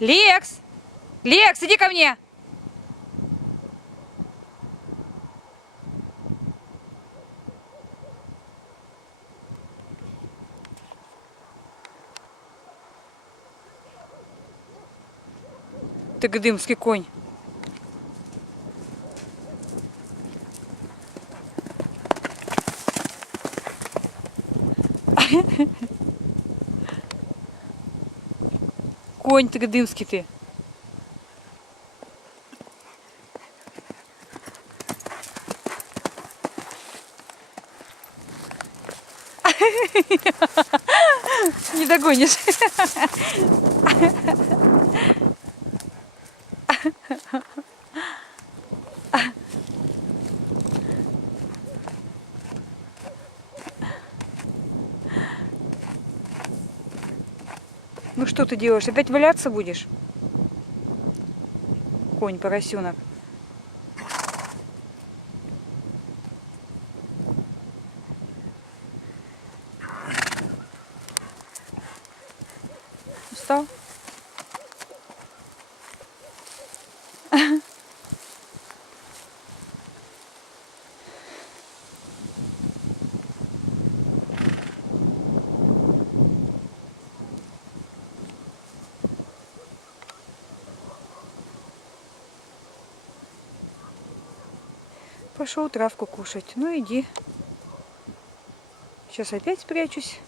Лекс! Лекс, иди ко мне! Ты гдымский конь. Конь ты гдымский ты. Не догонишь. Ну что ты делаешь? Опять валяться будешь? Конь, поросенок. Устал? Пошел травку кушать. Ну иди. Сейчас опять спрячусь.